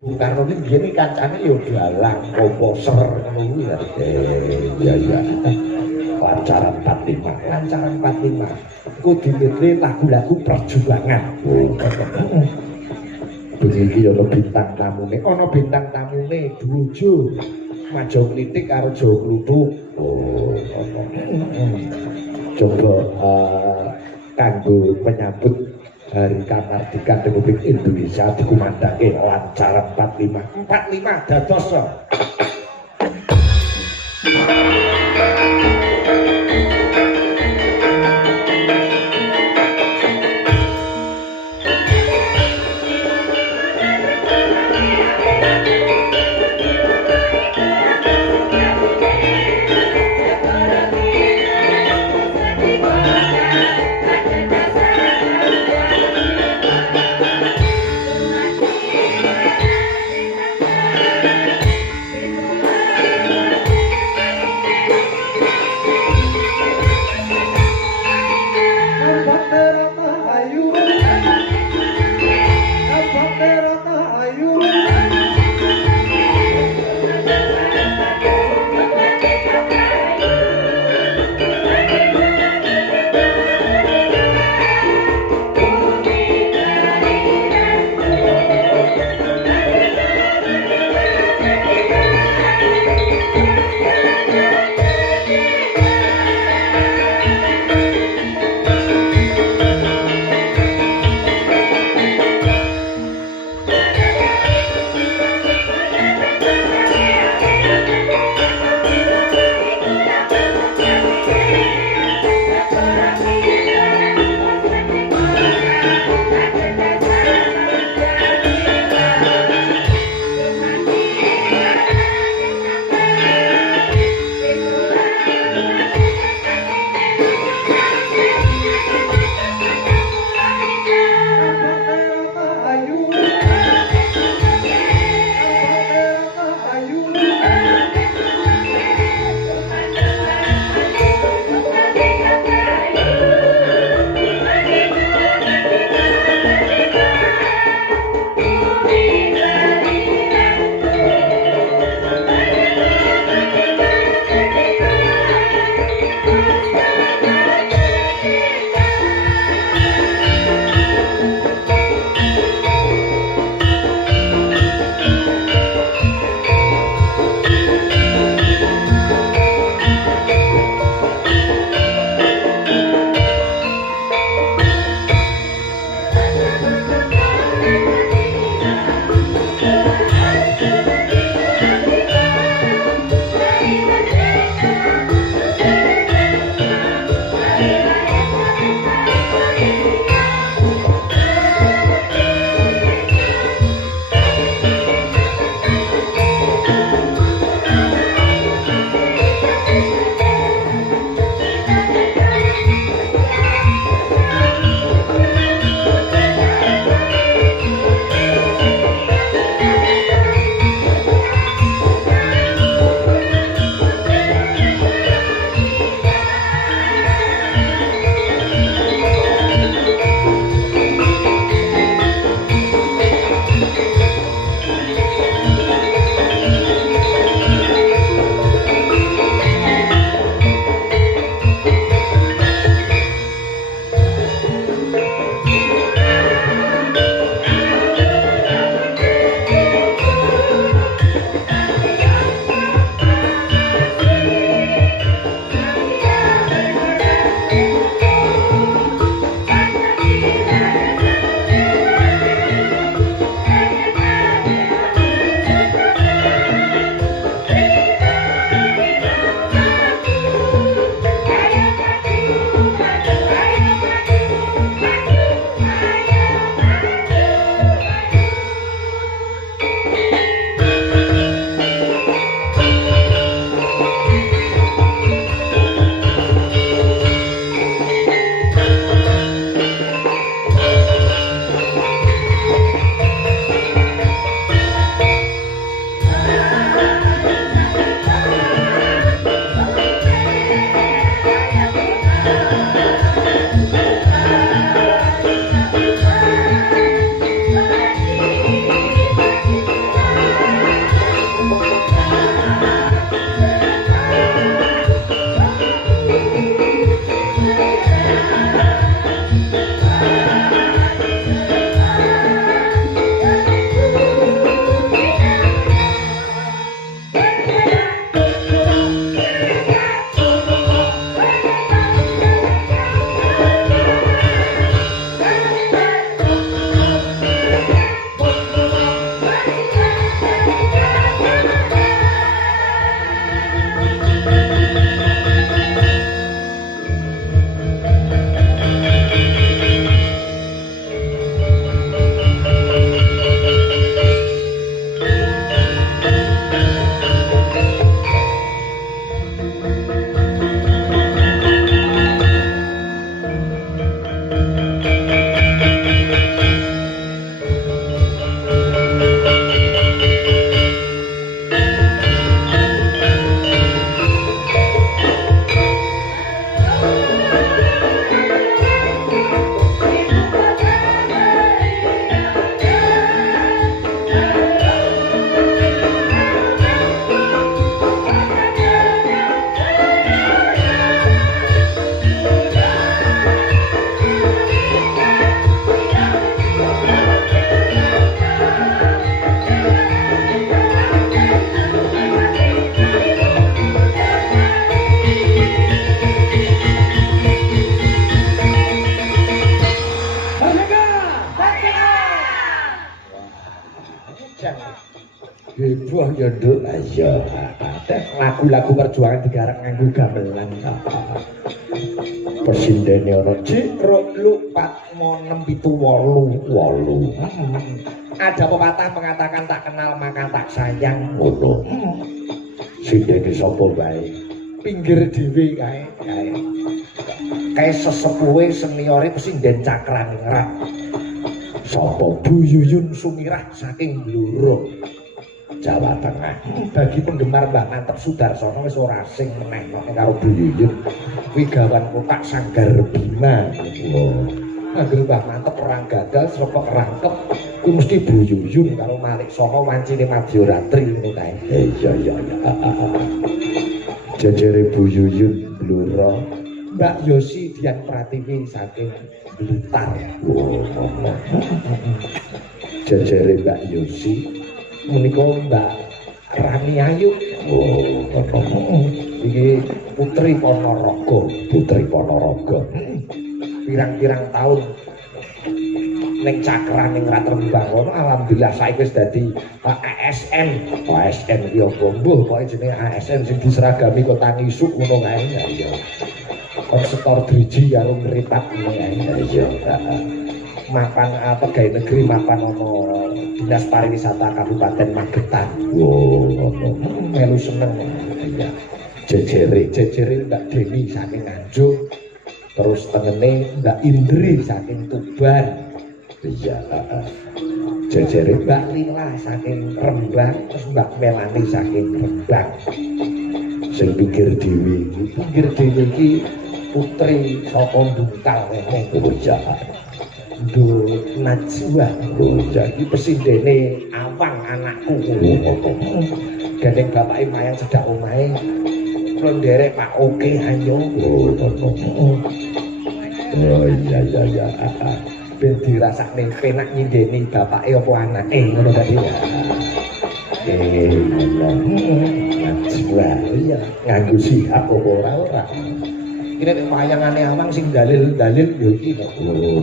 Bung Karno ini biyen kancane ya dalang komposer ngono kuwi ya. Iya. Lancaran 45, lancaran 45. Ku dinilai lagu-lagu perjuangan. Begini ana bintang tamune, ana bintang tamune Dujo. Majo Klitik karo Jawa Kluthuk. Coba kanggo menyambut Hari Kamardikan Republik Indonesia dikumandake lancaran 45. 45 dados. Heboh ya nduk. Iya. Lagu-lagu perjuangan digarap nganggo gamelan. Persindene ana Cik lu 46788. Ada pepatah mengatakan tak kenal maka tak sayang. Ngono. Sindene sapa bae. Pinggir dhewe kae. Kae sesepuhe seniore Pesinden Cakraningrat. Sapa Bu Yuyun Sumirah saking Bluro, Jawa Tengah. Bagi penggemar Mbah Mantep Sudarsono wis ora asing meneh karo Bu Yuyun. Kuwi gawan kotak Sanggar Bima. Anggere Mbah Mantep perang gagal srepek rangkep kuwi mesti Bu Yuyun karo Malik Saka wancine Madyaratri ngono kae. Iya. Jejere Bu Yuyun Bluro, Mbak Yosi Dian Pratiwi saking Blitar. Jejere Mbak Yosi menika Mbak Rani Ayu. Iki Putri Ponorogo. Pirang-pirang tahun ning Cakraningrat Rembang kono alhamdulillah saiki wis dadi ASN. ASN ki apa mbuh pokoke jenenge ASN sing diseragami Kota Ngisuk ngono kae ya. Konsektor driji karo mripat ngono kae ya. Mapan pegawai negeri mapan ana Dinas Pariwisata Kabupaten Magetan. Melu seneng ya. Jejere Mbak Deni saking Nganjuk. Terus tengene Mbak Indri saking Tuban. Iya. Jejere Mbak Lila saking Rembang, terus Mbak Melani saking Rembang. Sing pinggir dhewe iki putri saka Bungkal ngene. Iya. Nduk Najwa. Iya iki pesindene Awang anakku. Gandeng bapake mayang cedak omahe. Kula nderek Pak Oke ayo. Oh iya. Ben dirasakne penak nyindeni bapake apa anake ngono tadi ya. Najwa iya nganggo sihab apa ora. Ini wayangane Awang sing dalil-dalil yo iki kok. Iya.